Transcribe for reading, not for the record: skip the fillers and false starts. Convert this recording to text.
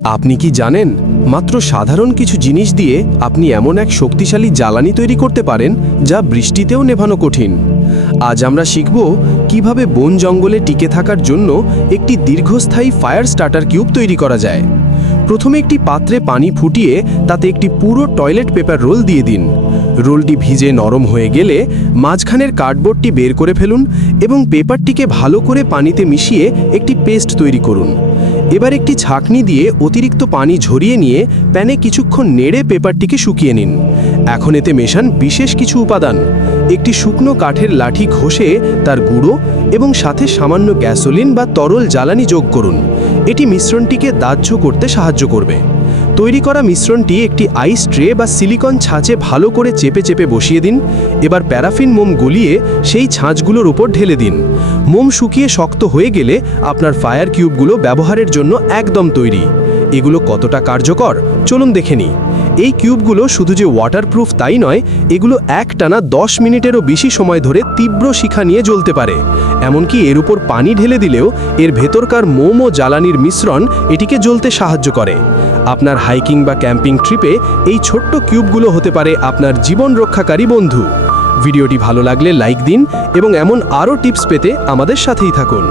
আপনি কি জানেন মাত্র সাধারণ কিছু জিনিস দিয়ে আপনি এমন এক শক্তিশালী জ্বালানি তৈরি করতে পারেন যা বৃষ্টিতেও নেভানো কঠিন। আজ আমরা শিখব কিভাবে বন জঙ্গলে টিকে থাকার জন্য একটি দীর্ঘস্থায়ী ফায়ার স্টার্টার কিউব তৈরি করা যায়। প্রথমে একটি পাত্রে পানি ফুটিয়ে তাতে একটি পুরো টয়লেট পেপার রোল দিয়ে দিন। রোলটি ভিজে নরম হয়ে গেলে মাঝখানের কার্ডবোর্ডটি বের করে ফেলুন এবং পেপারটিকে ভালো করে পানিতে মিশিয়ে একটি পেস্ট তৈরি করুন। এবার একটি ছাঁকনি দিয়ে অতিরিক্ত পানি ঝরিয়ে নিয়ে প্যানে কিছুক্ষণ নেড়ে পেপারটিকে শুকিয়ে নিন। এখন এতে মেশান বিশেষ কিছু উপাদান। একটি শুকনো কাঠের লাঠি ঘষে তার গুঁড়ো এবং সাথে সামান্য গ্যাসোলিন বা তরল জ্বালানি যোগ করুন। এটি মিশ্রণটিকে দাহ্য করতে সাহায্য করবে। তৈরি করা মিশ্রণটি একটি আইস ট্রে বা সিলিকন ছাঁচে ভালো করে চেপে চেপে বসিয়ে দিন। এবার প্যারাফিন মোম গলিয়ে সেই ছাঁচগুলোর উপর ঢেলে দিন। মোম শুকিয়ে শক্ত হয়ে গেলে আপনার ফায়ার কিউবগুলো ব্যবহারের জন্য একদম তৈরি। এগুলো কতটা কার্যকর চলুন দেখে নিই। এই কিউবগুলো শুধু যে ওয়াটারপ্রুফ তাই নয়, এগুলো একটানা 10 মিনিটেরও বেশি সময় ধরে তীব্র শিখা নিয়ে জ্বলতে পারে। এমনকি এর উপর পানি ঢেলে দিলেও এর ভেতরকার মোম ও জ্বালানির মিশ্রণ এটিকে জ্বলতে সাহায্য করে। আপনার হাইকিং বা ক্যাম্পিং ট্রিপে এই ছোট্ট কিউবগুলো হতে পারে আপনার জীবন রক্ষাকারী বন্ধু। ভিডিওটি ভালো লাগলে লাইক দিন এবং এমন আরও টিপস পেতে আমাদের সাথেই থাকুন।